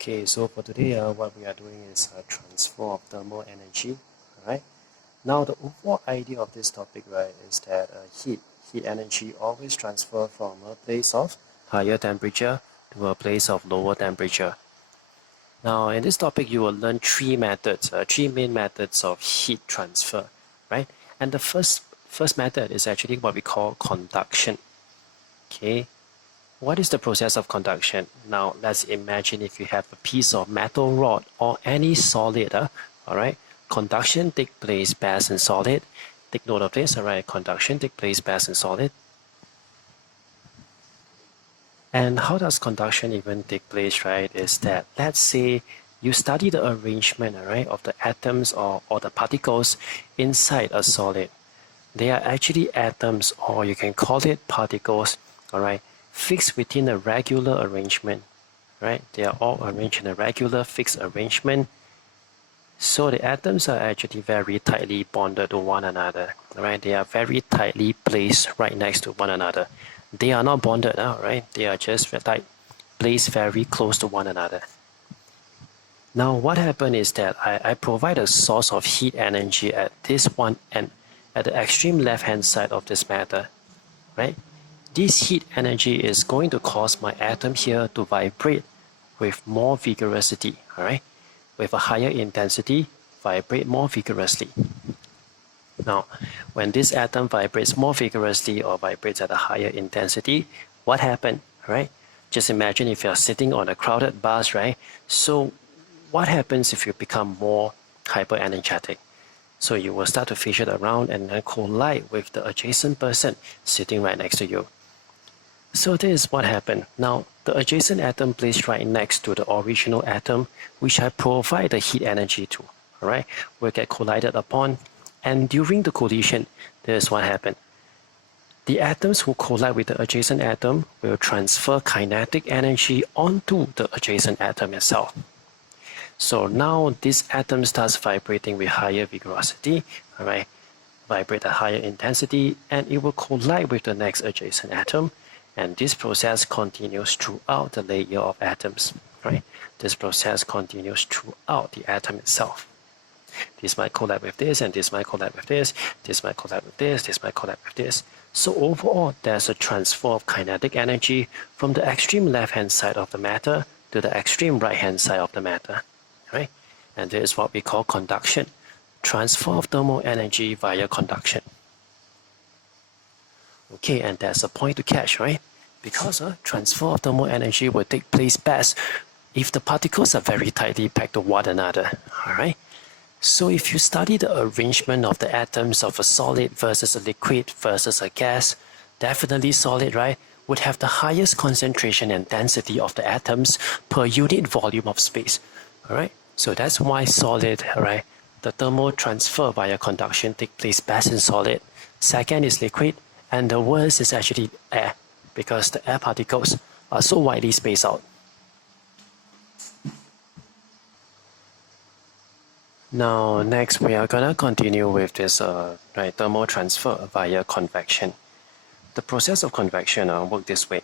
Okay, so for today, what we are doing is a transfer of thermal energy. Alright. Now, the overall idea of this topic, right, is that heat energy always transfer from a place of higher temperature to a place of lower temperature. Now, in this topic, you will learn three main methods of heat transfer, right? And the first method is actually what we call conduction. Okay. What is the process of conduction? Now, let's imagine if you have a piece of metal rod or any solid, alright? Conduction takes place best in solid. Take note of this, alright? Conduction takes place best in solid. And how does conduction even take place, right? Is that, let's say, you study the arrangement, alright, of the atoms or the particles inside a solid. They are actually atoms, or you can call it particles, alright, fixed within a regular arrangement, right? They are all arranged in a regular fixed arrangement. So the atoms are actually very tightly bonded to one another, right? They are very tightly placed right next to one another. They are not bonded, right? They are just placed very close to one another. Now what happened is that I provide a source of heat energy at this one end, at the extreme left hand side of this matter, right? This heat energy is going to cause my atom here to vibrate with more vigorously, alright? With a higher intensity, vibrate more vigorously. Now, when this atom vibrates more vigorously or vibrates at a higher intensity, what happened, right? Just imagine if you're sitting on a crowded bus, right? So what happens if you become more hyper-energetic? So you will start to fidget around and then collide with the adjacent person sitting right next to you. So this is what happened. Now, the adjacent atom placed right next to the original atom, which I provide the heat energy to, alright, will get collided upon. And during the collision, this is what happened. The atoms who collide with the adjacent atom will transfer kinetic energy onto the adjacent atom itself. So now this atom starts vibrating with higher vigorosity, alright, vibrate at higher intensity, and it will collide with the next adjacent atom. And this process continues throughout the layer of atoms, right? This process continues throughout the atom itself. This might collide with this, and this might collide with this, this might collide with this might collide with this. So overall, there's a transfer of kinetic energy from the extreme left-hand side of the matter to the extreme right-hand side of the matter, right? And this is what we call conduction, transfer of thermal energy via conduction. Okay, and there's a point to catch, right? Because transfer of thermal energy will take place best if the particles are very tightly packed to one another, alright? So if you study the arrangement of the atoms of a solid versus a liquid versus a gas, definitely solid, right, would have the highest concentration and density of the atoms per unit volume of space, alright? So that's why solid, alright, the thermal transfer via conduction takes place best in solid. Second is liquid, and the worst is actually air, because the air particles are so widely spaced out. Now, next we are gonna continue with this thermal transfer via convection. The process of convection works this way.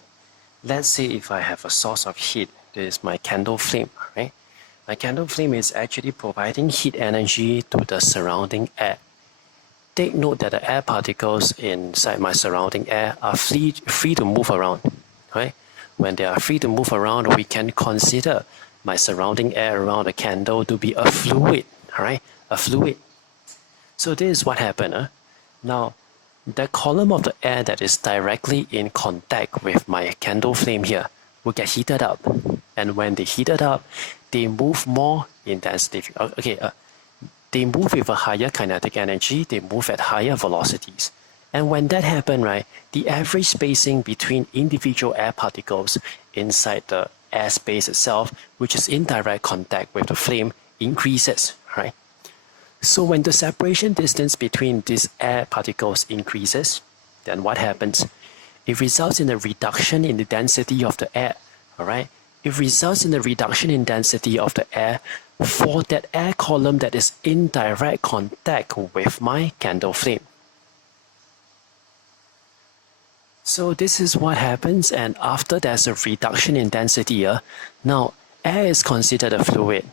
Let's say if I have a source of heat, this is my candle flame, right? My candle flame is actually providing heat energy to the surrounding air. Take note that the air particles inside my surrounding air are free to move around, right? When they are free to move around, we can consider my surrounding air around the candle to be a fluid, alright? A fluid. So this is what happened. Now, the column of the air that is directly in contact with my candle flame here will get heated up. And when they heated up, they move more intensity. They move with a higher kinetic energy, they move at higher velocities. And when that happens, right, the average spacing between individual air particles inside the air space itself, which is in direct contact with the flame, increases, right? So when the separation distance between these air particles increases, then what happens? It results in a reduction in the density of the air, alright? It results in a reduction in density of the air for that air column that is in direct contact with my candle flame. So this is what happens, and after there's a reduction in density, now air is considered a fluid.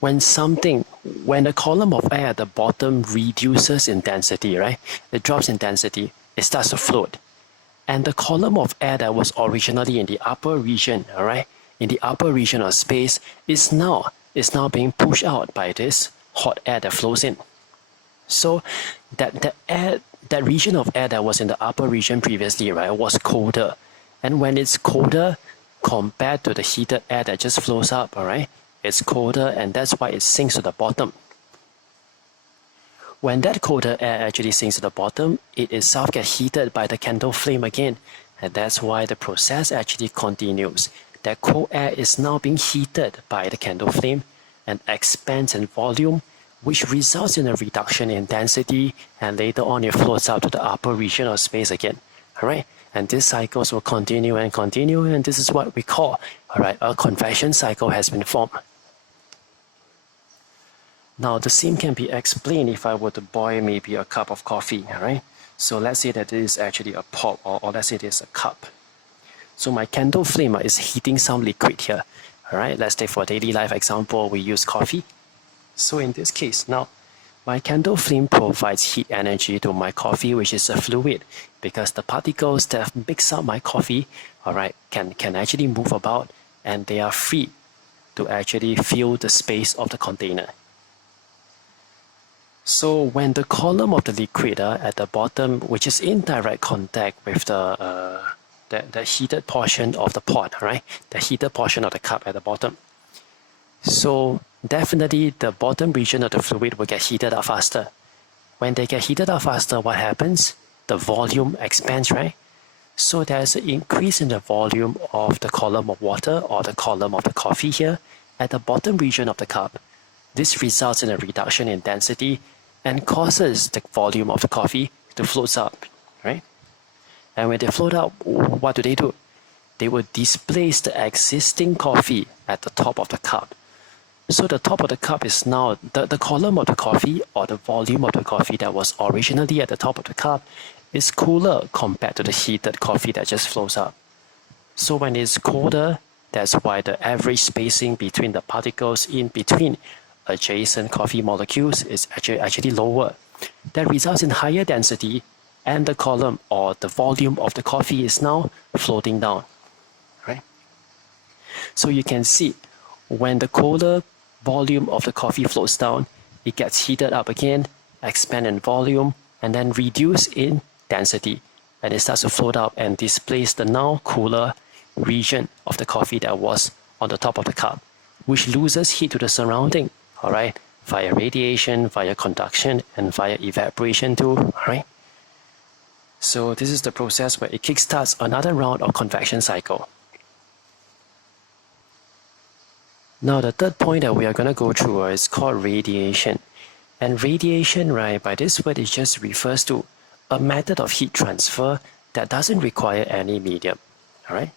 When the column of air at the bottom reduces in density, right? It drops in density, it starts to float. And the column of air that was originally in the upper region, all right, in the upper region of space is now being pushed out by this hot air that flows in. So that region of air that was in the upper region previously, right, was colder. And when it's colder compared to the heated air that just flows up, all right, it's colder, and that's why it sinks to the bottom. When that colder air actually sinks to the bottom, it itself gets heated by the candle flame again, and that's why the process actually continues. That cold air is now being heated by the candle flame and expands in volume, which results in a reduction in density, and later on it floats out to the upper region of space again. Alright, and these cycles will continue, and this is what we call, alright, a convection cycle has been formed. Now the same can be explained if I were to boil maybe a cup of coffee, alright? So let's say that this is actually a pot, or let's say this is a cup. So my candle flame is heating some liquid here, alright? Let's take for daily life example, we use coffee. So in this case, now my candle flame provides heat energy to my coffee, which is a fluid, because the particles that mix up my coffee, alright, can actually move about, and they are free to actually fill the space of the container. So when the column of the liquid at the bottom, which is in direct contact with the heated portion of the pot, right? The heated portion of the cup at the bottom. So definitely the bottom region of the fluid will get heated up faster. When they get heated up faster, what happens? The volume expands, right? So there's an increase in the volume of the column of water, or the column of the coffee here at the bottom region of the cup. This results in a reduction in density and causes the volume of the coffee to float up, right? And when they float up, what do? They will displace the existing coffee at the top of the cup. So the top of the cup is now, the column of the coffee, or the volume of the coffee that was originally at the top of the cup, is cooler compared to the heated coffee that just flows up. So when it's colder, that's why the average spacing between the particles in between adjacent coffee molecules is actually lower. That results in higher density, and the column, or the volume of the coffee, is now floating down, right? So you can see when the colder volume of the coffee floats down, it gets heated up again, expand in volume, and then reduce in density, and it starts to float up and displace the now cooler region of the coffee that was on the top of the cup, which loses heat to the surrounding, alright, via radiation, via conduction, and via evaporation too, alright? So this is the process where it kickstarts another round of convection cycle. Now the third point that we are going to go through is called radiation. And radiation, right, by this word, it just refers to a method of heat transfer that doesn't require any medium, alright?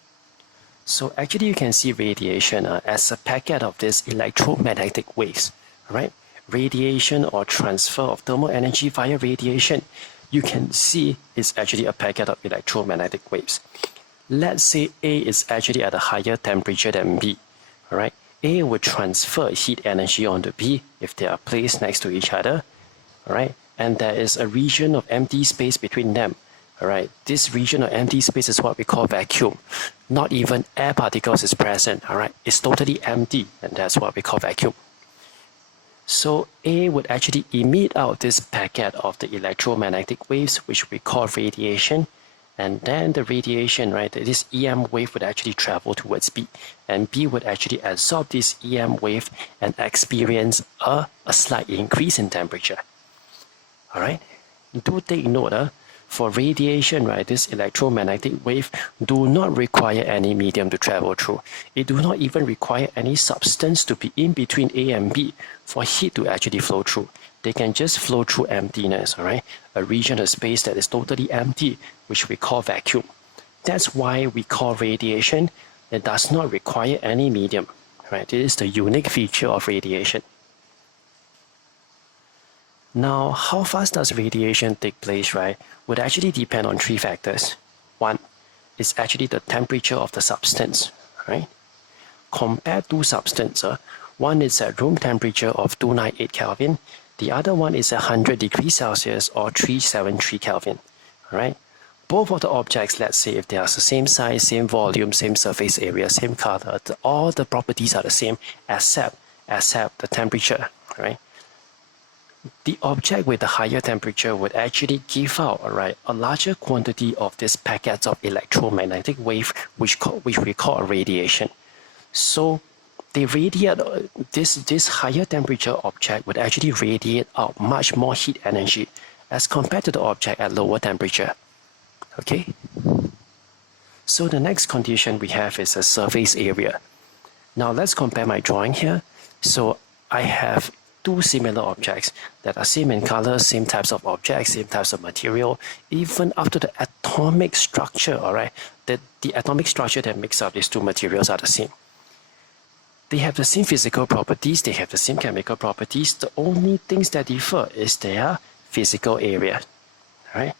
So actually you can see radiation as a packet of these electromagnetic waves, right? Radiation, or transfer of thermal energy via radiation, you can see is actually a packet of electromagnetic waves. Let's say A is actually at a higher temperature than B, alright? A would transfer heat energy onto B if they are placed next to each other, alright? And there is a region of empty space between them. Alright, this region of empty space is what we call vacuum. Not even air particles is present, alright? It's totally empty, and that's what we call vacuum. So A would actually emit out this packet of the electromagnetic waves, which we call radiation, and then the radiation, right, this EM wave would actually travel towards B, and B would actually absorb this EM wave and experience a slight increase in temperature. Alright, do take note, for radiation, right, this electromagnetic wave do not require any medium to travel through. It do not even require any substance to be in between A and B for heat to actually flow through. They can just flow through emptiness, alright? A region of space that is totally empty, which we call vacuum. That's why we call radiation. It does not require any medium, right? It is the unique feature of radiation. Now, how fast does radiation take place, right, would actually depend on three factors. One is actually the temperature of the substance, right? compare two substances. One is at room temperature of 298 Kelvin. The other one is at 100 degrees Celsius or 373 Kelvin. All right. Both of the objects, let's say if they are the same size, same volume, same surface area, same color, all the properties are the same except the temperature, right? The object with the higher temperature would actually give out, a larger quantity of these packets of electromagnetic wave, which we call radiation. So they radiate, this higher temperature object would actually radiate out much more heat energy as compared to the object at lower temperature. Okay, so the next condition we have is a surface area. Now let's compare my drawing here. So I have two similar objects that are same in color, same types of objects, same types of material, even after the atomic structure, the atomic structure that makes up these two materials are the same. They have the same physical properties, they have the same chemical properties. The only things that differ is their physical area, right?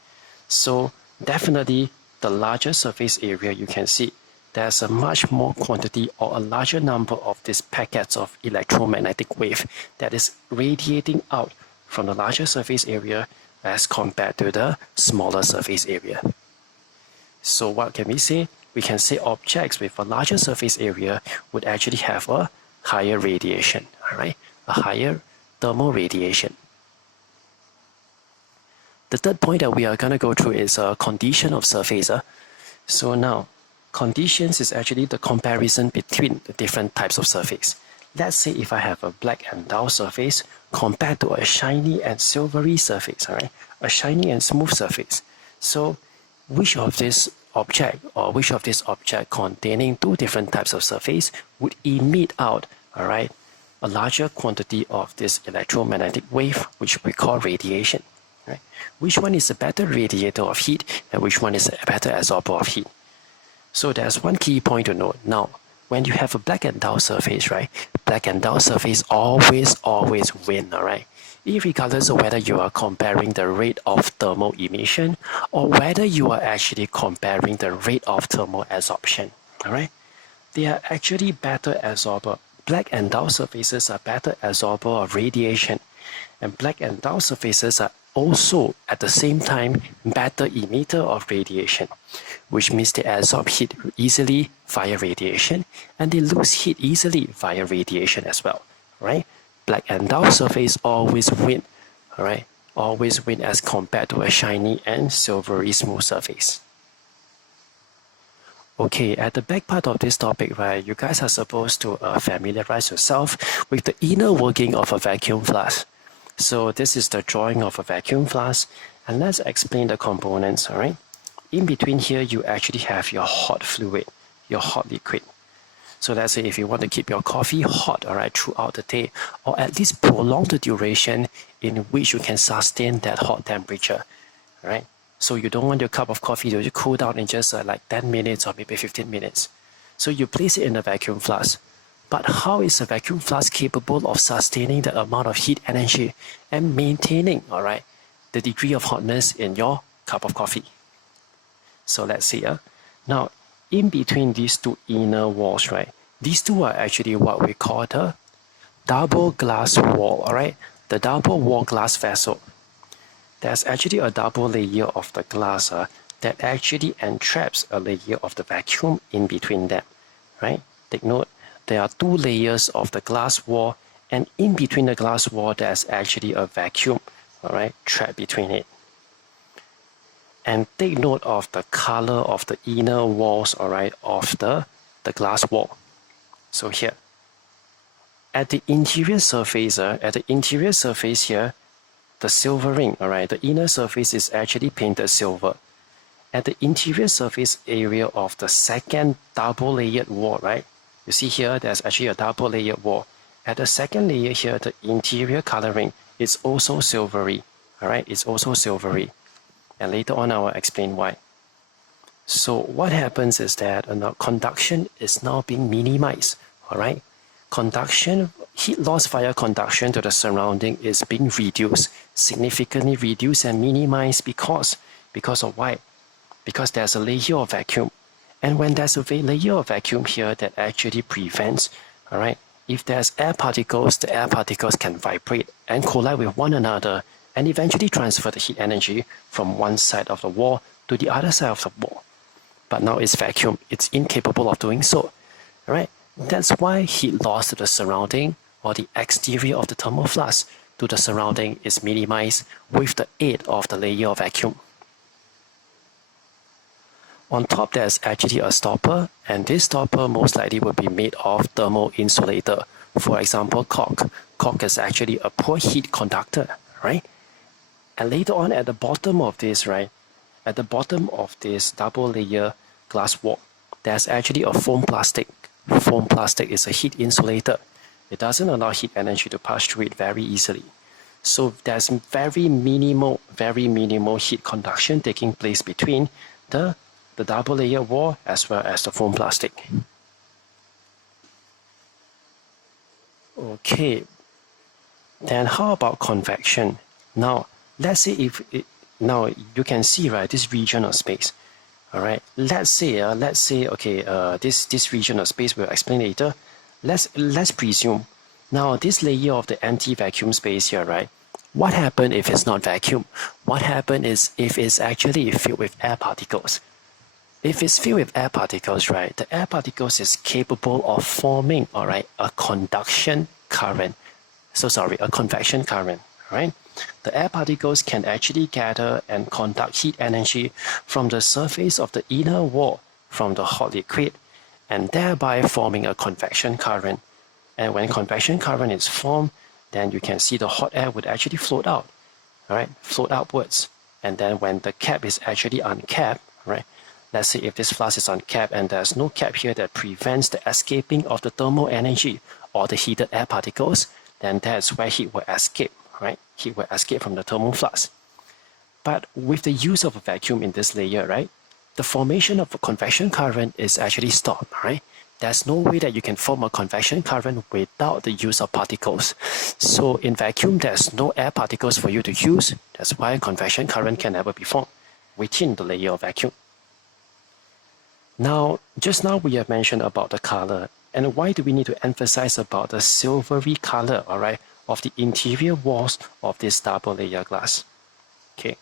So definitely the larger surface area, you can see there's a much more quantity or a larger number of these packets of electromagnetic wave that is radiating out from the larger surface area as compared to the smaller surface area. So what can we say? We can say objects with a larger surface area would actually have a higher radiation, a higher thermal radiation. The third point that we are going to go through is a condition of surface. So now, conditions is actually the comparison between the different types of surface. Let's say if I have a black and dull surface compared to a shiny and silvery surface, a shiny and smooth surface. So which of this object containing two different types of surface would emit out, a larger quantity of this electromagnetic wave, which we call radiation. Right? Which one is a better radiator of heat and which one is a better absorber of heat? So there's one key point to note. Now, when you have a black and dull surface, black and dull surface always win, Irregardless of whether you are comparing the rate of thermal emission or whether you are actually comparing the rate of thermal absorption, They are actually better absorber. Black and dull surfaces are better absorber of radiation, and black and dull surfaces are also at the same time better emitter of radiation, which means they absorb heat easily via radiation and they lose heat easily via radiation as well, Black and dull surface always win, always win as compared to a shiny and silvery smooth surface. Okay, at the back part of this topic, you guys are supposed to familiarize yourself with the inner working of a vacuum flask. So this is the drawing of a vacuum flask, and let's explain the components, In between here, you actually have your hot fluid, your hot liquid. So let's say if you want to keep your coffee hot, throughout the day, or at least prolong the duration in which you can sustain that hot temperature, So you don't want your cup of coffee to cool down in just like 10 minutes or maybe 15 minutes. So you place it in a vacuum flask. But how is a vacuum flask capable of sustaining the amount of heat energy and maintaining, the degree of hotness in your cup of coffee? So let's see. Now, in between these two inner walls, these two are actually what we call the double glass wall, The double wall glass vessel. There's actually a double layer of the glass that actually entraps a layer of the vacuum in between them, Take note. There are two layers of the glass wall, and in between the glass wall, there's actually a vacuum, trapped between it. And take note of the color of the inner walls, of the glass wall. So here, at the interior surface, here, the silvering, the inner surface is actually painted silver. At the interior surface area of the second double layered wall, You see here, there's actually a double layered wall. At the second layer here, the interior coloring is also silvery, It's also silvery. And later on, I will explain why. So what happens is that conduction is now being minimized, Conduction, heat loss via conduction to the surrounding is being reduced, significantly reduced and minimized because of why? Because there's a layer of vacuum. And when there's a layer of vacuum here that actually prevents, all right, if there's air particles, the air particles can vibrate and collide with one another and eventually transfer the heat energy from one side of the wall to the other side of the wall. But now it's vacuum, it's incapable of doing so, all right? That's why heat loss to the surrounding or the exterior of the thermal flask to the surrounding is minimized with the aid of the layer of vacuum. On top, there's actually a stopper, and this stopper most likely will be made of thermal insulator. For example, cork. Cork is actually a poor heat conductor, right? And later on at the bottom of this, right, at the bottom of this double layer glass wall, there's actually a foam plastic. Foam plastic is a heat insulator. It doesn't allow heat energy to pass through it very easily. So there's very minimal heat conduction taking place between the double layer wall as well as the foam plastic. Okay, then how about convection? Now, let's say now you can see, right, this region of space. All right, let's say, okay, this region of space we'll explain later. Let's presume now this layer of the empty vacuum space here, right? What happens if it's not vacuum? What happens is if it's actually filled with air particles. If it's filled with air particles, right, the air particles is capable of forming, all right, a conduction current. A convection current, right? The air particles can actually gather and conduct heat energy from the surface of the inner wall from the hot liquid and thereby forming a convection current. And when convection current is formed, then you can see the hot air would actually float out, right? Float upwards. And then when the cap is actually uncapped, right? Let's say if this flask is uncapped and there's no cap here that prevents the escaping of the thermal energy or the heated air particles, then that's where heat will escape, right? Heat will escape from the thermal flask. But with the use of a vacuum in this layer, right, the formation of a convection current is actually stopped, right? There's no way that you can form a convection current without the use of particles. So in vacuum, there's no air particles for you to use. That's why a convection current can never be formed within the layer of vacuum. Now, just now we have mentioned about the color. And why do we need to emphasize about the silvery color, all right, of the interior walls of this double layer glass? Okay.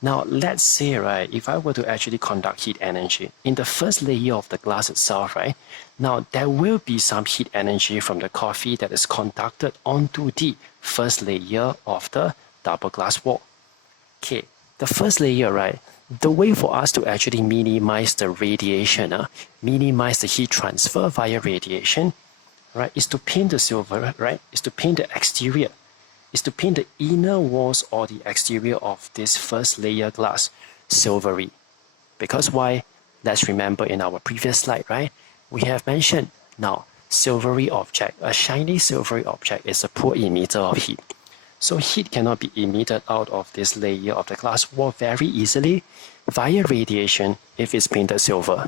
Now, let's say, right, if I were to actually conduct heat energy in the first layer of the glass itself, right, now there will be some heat energy from the coffee that is conducted onto the first layer of the double glass wall. Okay, the first layer, right, the way for us to actually minimize the radiation, minimize the heat transfer via radiation, right, is to paint the silver, right, is to paint the exterior, is to paint the inner walls or the exterior of this first layer glass silvery. Because why? Let's remember in our previous slide, right, we have mentioned now silvery object, a shiny silvery object is a poor emitter of heat. So heat cannot be emitted out of this layer of the glass wall very easily via radiation if it's painted silver.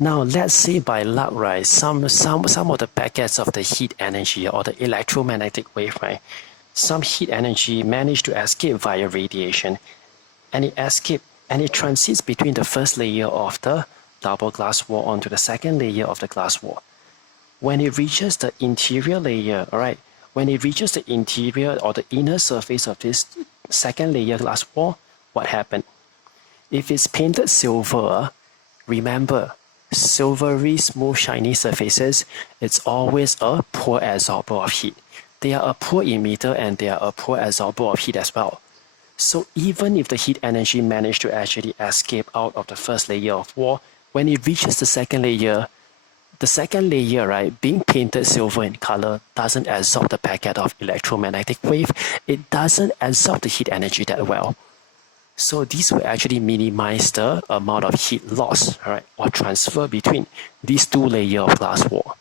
Now, let's say by luck, right, some of the packets of the heat energy or the electromagnetic wave, right, some heat energy managed to escape via radiation, and it transits between the first layer of the double glass wall onto the second layer of the glass wall. When it reaches the interior layer, all right, when it reaches the interior or the inner surface of this second layer glass wall, what happened? If it's painted silver, remember, silvery, smooth, shiny surfaces, it's always a poor absorber of heat. They are a poor emitter and they are a poor absorber of heat as well. So even if the heat energy managed to actually escape out of the first layer of wall, when it reaches the second layer, right, being painted silver in color doesn't absorb the packet of electromagnetic wave. It doesn't absorb the heat energy that well. So this will actually minimize the amount of heat loss, right, or transfer between these two layers of glass wall.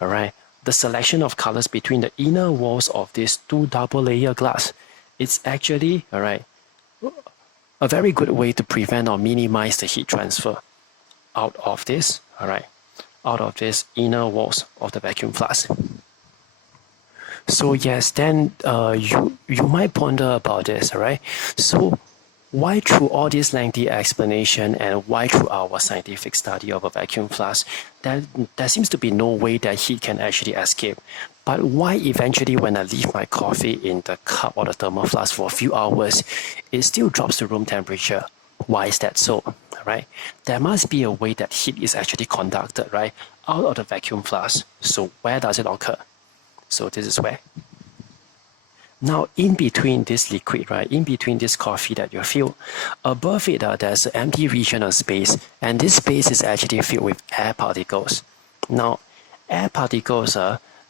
All right. The selection of colors between the inner walls of these two double layer glass, it's actually, all right, a very good way to prevent or minimize the heat transfer out of this, all right, out of these inner walls of the vacuum flask. So yes, then you might ponder about this, all right? So why through all this lengthy explanation and why through our scientific study of a vacuum flask, there seems to be no way that heat can actually escape. But why eventually when I leave my coffee in the cup or the thermal flask for a few hours, it still drops to room temperature? Why is that so? Right? There must be a way that heat is actually conducted, right, out of the vacuum flask. So where does it occur? So this is where. Now, in between this liquid, right, in between this coffee that you fill, above it, there's an empty region of space, and this space is actually filled with air particles. Now, air particles,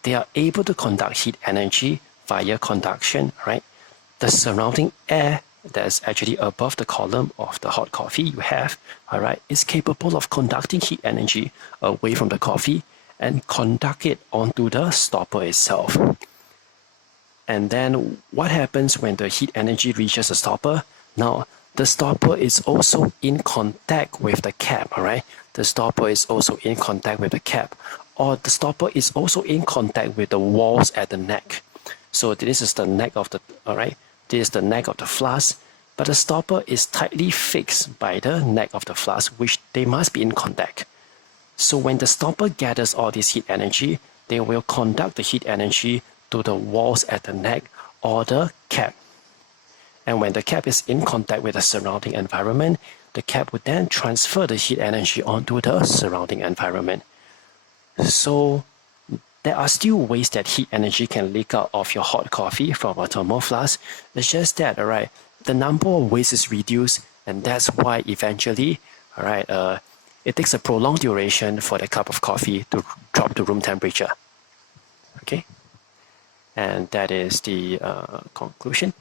they are able to conduct heat energy via conduction, right? The surrounding air that's actually above the column of the hot coffee you have, all right, is capable of conducting heat energy away from the coffee and conduct it onto the stopper itself. And then what happens when the heat energy reaches the stopper? Now, the stopper is also in contact with the cap, all right? The stopper is also in contact with the cap, or the stopper is also in contact with the walls at the neck. So this is the neck of the, all right? This is the neck of the flask, but the stopper is tightly fixed by the neck of the flask, which they must be in contact. So when the stopper gathers all this heat energy, they will conduct the heat energy to the walls at the neck or the cap. And when the cap is in contact with the surrounding environment, the cap would then transfer the heat energy onto the surrounding environment. So there are still ways that heat energy can leak out of your hot coffee from a thermal flask. It's just that, all right, the number of ways is reduced, and that's why eventually, all right, it takes a prolonged duration for the cup of coffee to drop to room temperature. Okay? And that is the conclusion.